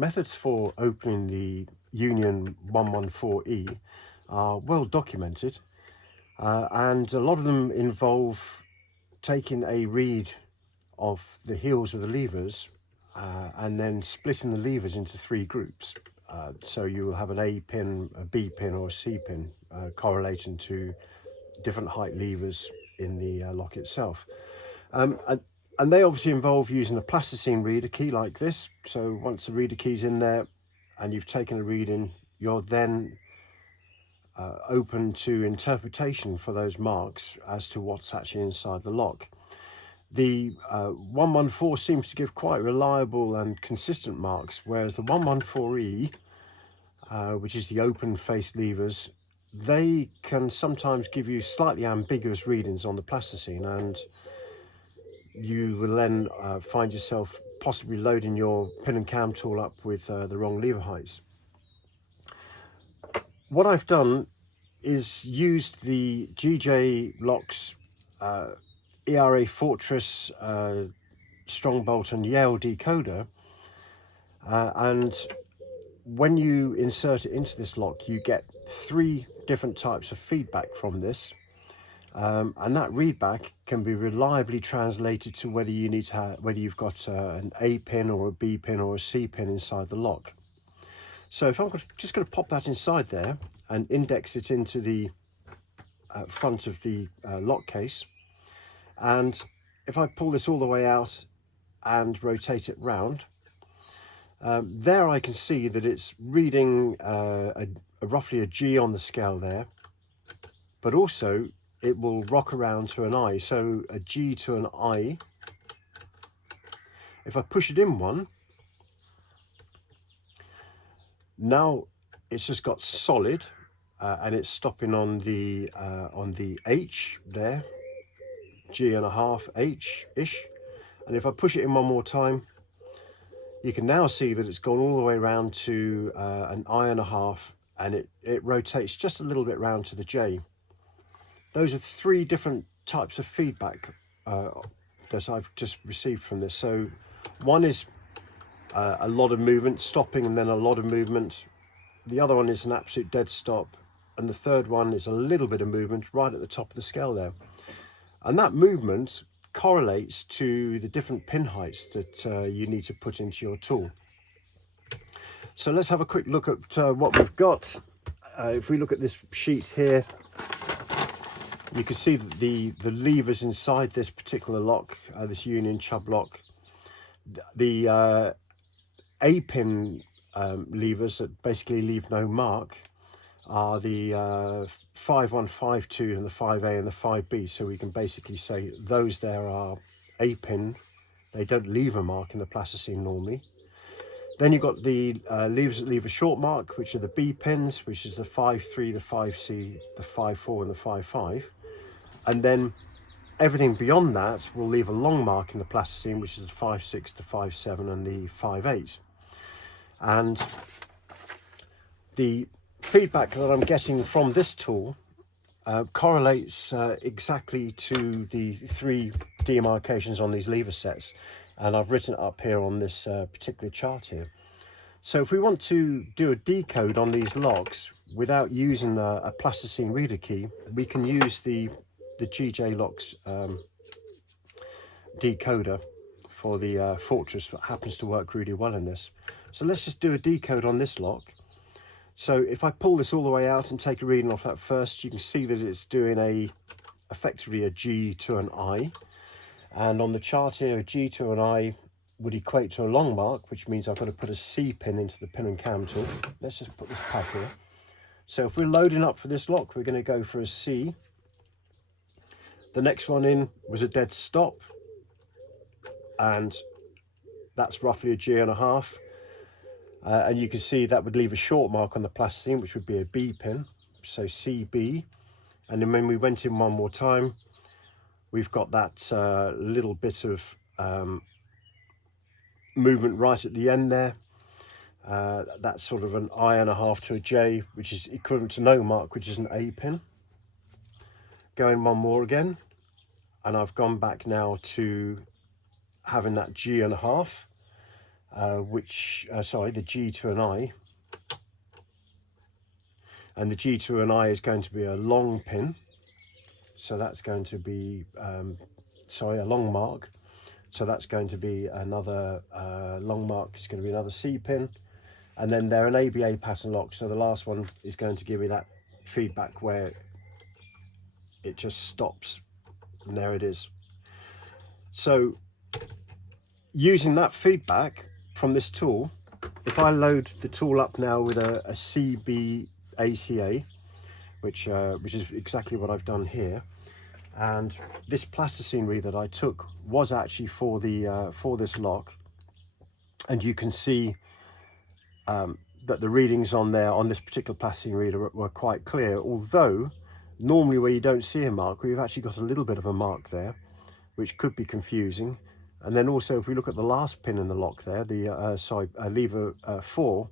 Methods for opening the Union 114E are well documented, and a lot of them involve taking a read of the heels of the levers and then splitting the levers into three groups. So you will have an A pin, a B pin or a C pin correlating to different height levers in the lock itself. And they obviously involve using a plasticine reader key like this. So once the reader key's in there and you've taken a reading, you're then open to interpretation for those marks as to what's actually inside the lock. The 114 seems to give quite reliable and consistent marks, whereas the 114E, which is the open face levers, they can sometimes give you slightly ambiguous readings on the plasticine, and you will then find yourself possibly loading your pin and cam tool up with the wrong lever heights. What I've done is used the GJ Locks ERA Fortress strong bolt and Yale decoder, and when you insert it into this lock, you get three different types of feedback from this. And that readback can be reliably translated to whether you need to whether you've got an A pin or a B pin or a C pin inside the lock. So if I'm just going to pop that inside there and index it into the front of the lock case, and if I pull this all the way out and rotate it round, there I can see that it's reading roughly a G on the scale there, but also it will rock around to an I, so a G to an I. If I push it in one, now it's just got solid, and it's stopping on the H there, G and a half H-ish. And if I push it in one more time, you can now see that it's gone all the way around to an I and a half, and it rotates just a little bit round to the J. Those are three different types of feedback that I've just received from this. So one is a lot of movement, stopping, and then a lot of movement. The other one is an absolute dead stop. And the third one is a little bit of movement right at the top of the scale there. And that movement correlates to the different pin heights that you need to put into your tool. So let's have a quick look at what we've got. If we look at this sheet here, you can see that the levers inside this particular lock, this Union Chubb lock, the A pin levers that basically leave no mark are the 5152 and the 5A and the 5B. So we can basically say those there are A pin. They don't leave a mark in the plasticine normally. Then you've got the levers that leave a short mark, which are the B pins, which is the 5.3, the 5C, the 5.4 and the 5.5. And then everything beyond that will leave a long mark in the plasticine, which is the 5.6, the 5.7 and the 5.8. And the feedback that I'm getting from this tool correlates exactly to the three demarcations on these lever sets, and I've written it up here on this particular chart here. So if we want to do a decode on these locks without using a plasticine reader key, we can use the GJ Locks decoder for the Fortress that happens to work really well in this. So let's just do a decode on this lock. So if I pull this all the way out and take a reading off that first, you can see that it's doing effectively a G to an I. And on the chart here, a G to an I would equate to a long mark, which means I've got to put a C pin into the pin and cam tool. Let's just put this pad here. So if we're loading up for this lock, we're going to go for a C. The next one in was a dead stop, and that's roughly a G and a half. And you can see that would leave a short mark on the plasticine, which would be a B pin, so CB. And then when we went in one more time, we've got that little bit of movement right at the end there. That's sort of an I and a half to a J, which is equivalent to no mark, which is an A pin. Going one more again, and I've gone back now to having that G and a half. sorry, the G to an I. And the G to an I is going to be a long pin. So that's going to be, a long mark. So that's going to be another long mark. It's going to be another C pin. And then they're an ABA pattern lock. So the last one is going to give me that feedback where it just stops. And there it is. So using that feedback from this tool, if I load the tool up now with a CB ACA, which is exactly what I've done here, and this plasticine read that I took was actually for the for this lock, and you can see that the readings on there on this particular plasticine reader were quite clear, although normally where you don't see a mark, we've actually got a little bit of a mark there, which could be confusing. And then also if we look at the last pin in the lock there, the lever 4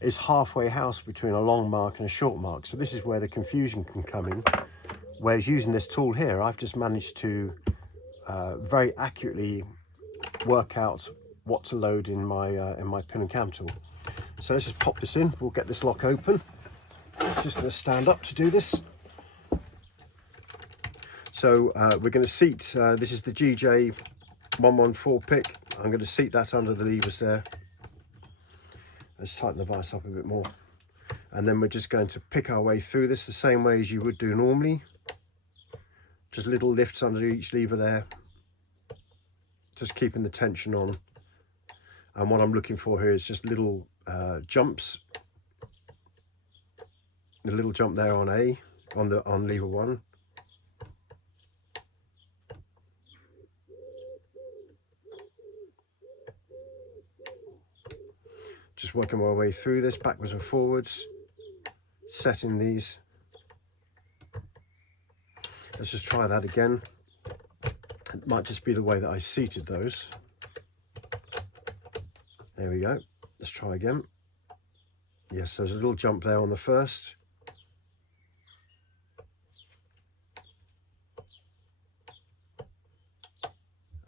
is halfway house between a long mark and a short mark. So this is where the confusion can come in. Whereas using this tool here, I've just managed to very accurately work out what to load in my pin and cam tool. So let's just pop this in. We'll get this lock open. I'm just going to stand up to do this. So we're going to seat, this is the GJ 114 pick. I'm going to seat that under the levers there. Let's tighten the vise up a bit more. And then we're just going to pick our way through this the same way as you would do normally. Just little lifts under each lever there. Just keeping the tension on. And what I'm looking for here is just little jumps. A little jump there on A, on lever 1. Just working my way through this backwards and forwards, setting these. Let's just try that again. It might just be the way that I seated those. There we go. Let's try again. Yes, there's a little jump there on the first.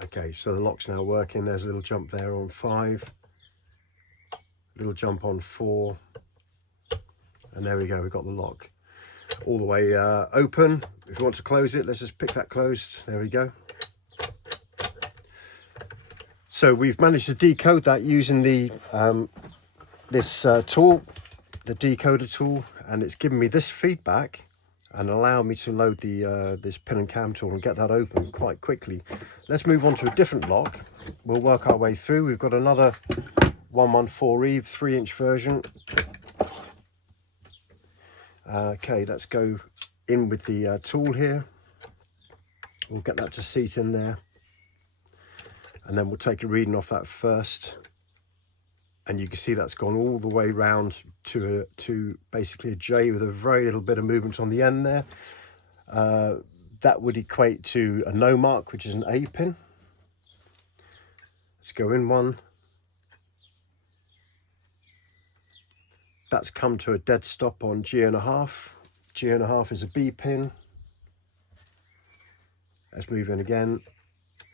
Okay, so the lock's now working. There's a little jump there on 5. Little jump on 4. And there we go, we've got the lock all the way open. If you want to close it, let's just pick that closed. There we go. So we've managed to decode that using the this tool, the decoder tool, and it's given me this feedback and allowed me to load the this pin and cam tool and get that open quite quickly. Let's move on to a different lock. We'll work our way through. We've got another 114E 3-inch version. Okay, let's go in with the tool here. We'll get that to seat in there, and then we'll take a reading off that first. And you can see that's gone all the way round to basically a J with a very little bit of movement on the end there. That would equate to a no mark, which is an A pin. Let's go in one. That's come to a dead stop on G1/2. G1/2 is a B pin. Let's move in again.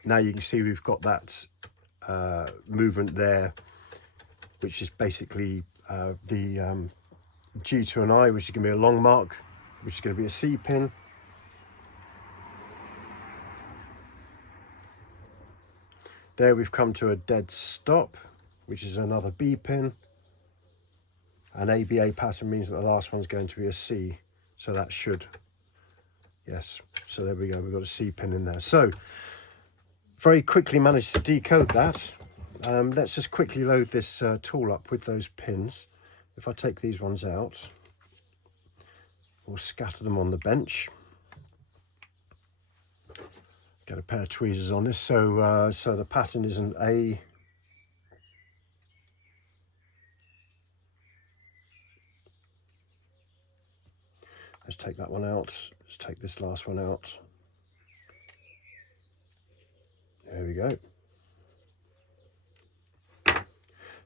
Now you can see we've got that movement there, which is basically the G to an I, which is going to be a long mark, which is going to be a C pin. There we've come to a dead stop, which is another B pin. An ABA pattern means that the last one's going to be a C, so that should, yes, so there we go, we've got a C pin in there. So very quickly managed to decode that. Let's just quickly load this tool up with those pins. If I take these ones out, we'll scatter them on the bench. Get a pair of tweezers on this. So so the pattern is an A. Let's take that one out. Let's take this last one out. There we go.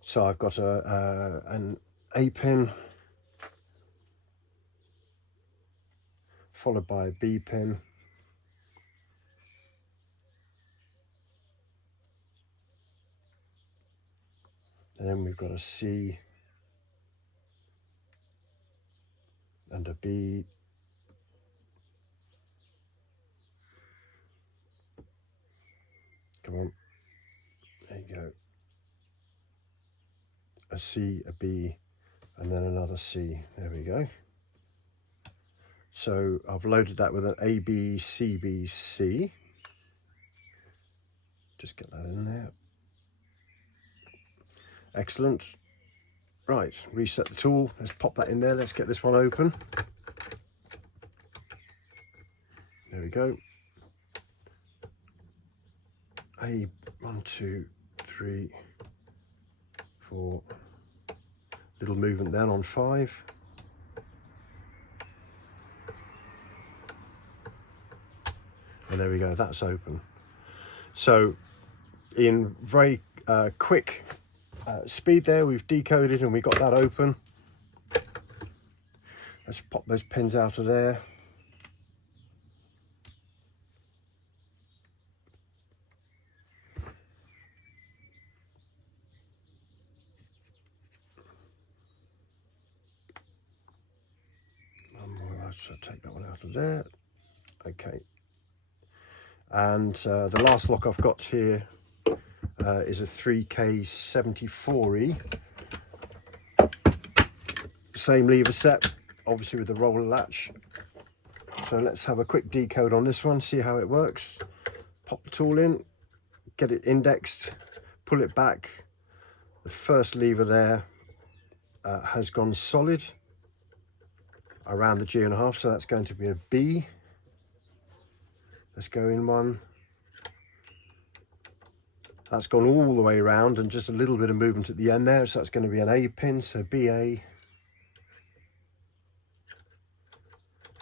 So I've got an A pin, followed by a B pin. And then we've got a C and a B. Come on, there you go. A C, a B, and then another C. There we go. So I've loaded that with an A, B, C, B, C. Just get that in there. Excellent. Right, reset the tool. Let's pop that in there. Let's get this one open. There we go. A, 1, 2, 3, 4. Little movement then on 5. And there we go, that's open. So in very quick speed there, we've decoded and we got that open. Let's pop those pins out of there. So take that one out of there. Okay. And the last lock I've got here is a 3K74E. Same lever set, obviously with the roller latch. So let's have a quick decode on this one, see how it works. Pop the tool in, get it indexed, pull it back. The first lever there has gone solid around the G.5, so that's going to be a B. Let's go in one. That's gone all the way around and just a little bit of movement at the end there, so that's going to be an A pin, so BA.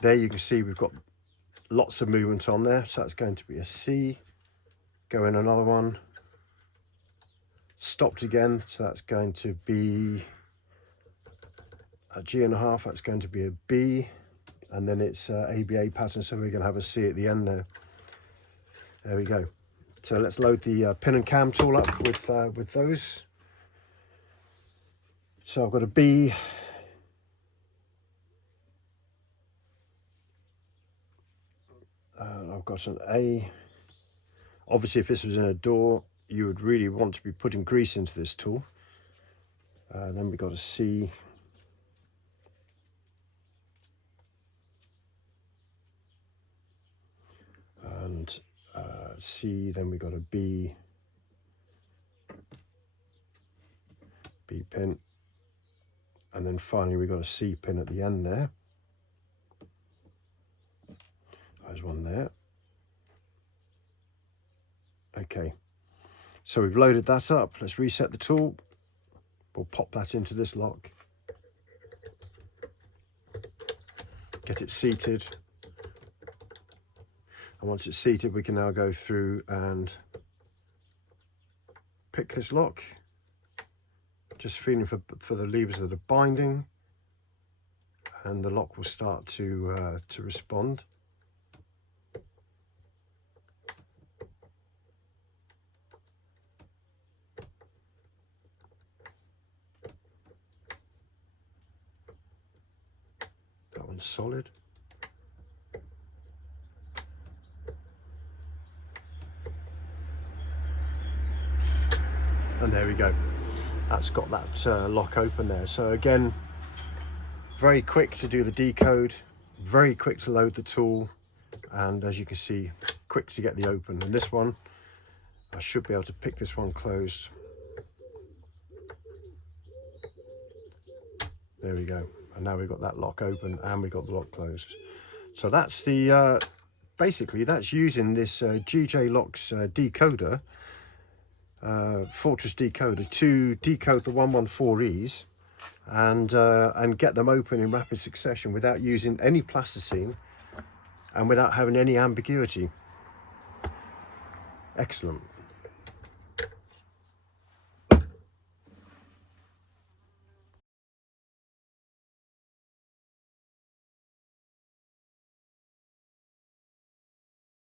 There you can see we've got lots of movement on there, so that's going to be a C. Go in another one. Stopped again, so that's going to be a G.5, that's going to be a B, and then it's ABA pattern, so we're going to have a C at the end there. There we go. So let's load the pin and cam tool up with those. So I've got a B, I've got an A. Obviously if this was in a door, you would really want to be putting grease into this tool. Then we've got a C. And C, then we got a B pin, and then finally we got a C pin at the end there. There's one there. Okay, so we've loaded that up. Let's reset the tool. We'll pop that into this lock, get it seated. And once it's seated, we can now go through and pick this lock. Just feeling for the levers that are binding, and the lock will start to respond. That one's solid. And there we go, that's got that lock open there. So again, very quick to do the decode, very quick to load the tool, and as you can see, quick to get the open. And this one, I should be able to pick this one closed. There we go, and now we've got that lock open and we've got the lock closed. So that's the basically that's using this GJ Locks decoder, Fortress decoder, to decode the 114Es and get them open in rapid succession without using any plasticine and without having any ambiguity. Excellent.